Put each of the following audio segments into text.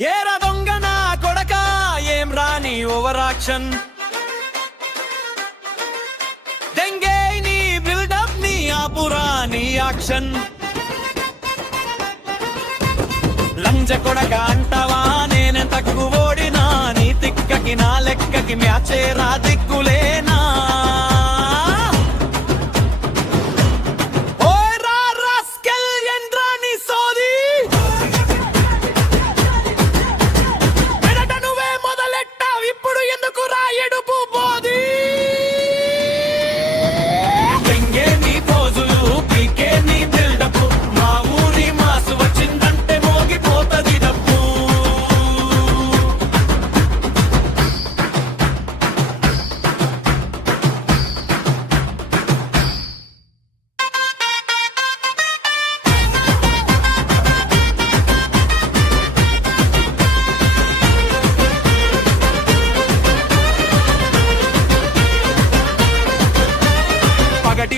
ఏరా దొంగ నా కొడక ఏం రాని ఓవరాక్షన్ దెంగే నీ బిల్డప్ నీ ఆపురా నీ యాక్షన్ లంజ కొడక అంటావా నేనే తక్కువ ఓడినా నీ తిక్కకి నా లెక్కకి మ్యాచే రా దిక్కులేనా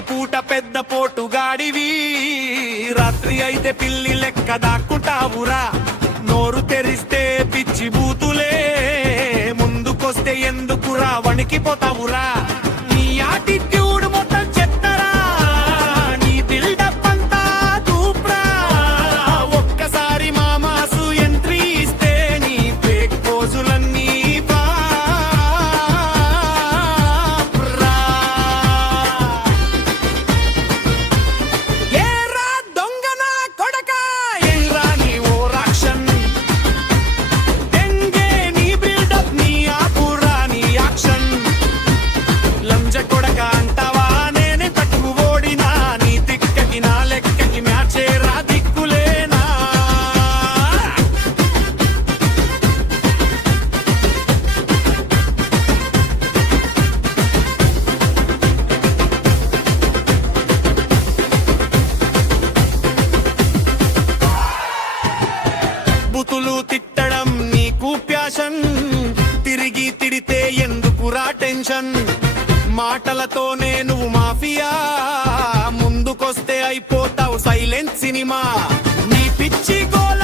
పూట పెద్ద పోటుగాడివి రాత్రి అయితే పిల్లి లెక్క దాక్కుంటావురా నోరు తెరిస్తే పిచ్చి బూతులే ముందుకొస్తే ఎందుకురా వణికిపోతావురా నీ యాటిట్యూడ్ మొత్తం చెత్తరా నీ బిల్డప్ అంతా దూప్రా ఒక్కసారి మా మాసు ఎంట్రీ ఇస్తే నీ ఫేక్ పోజులన్నీ తిట్టడం నీకు ప్యాషన్ తిరిగి తిడితే ఎందుకురా టెన్షన్ మాటలతోనే నువ్వు మాఫియా ముందుకొస్తే అయిపోతావు సైలెంట్ సినిమా నీ పిచ్చి గోల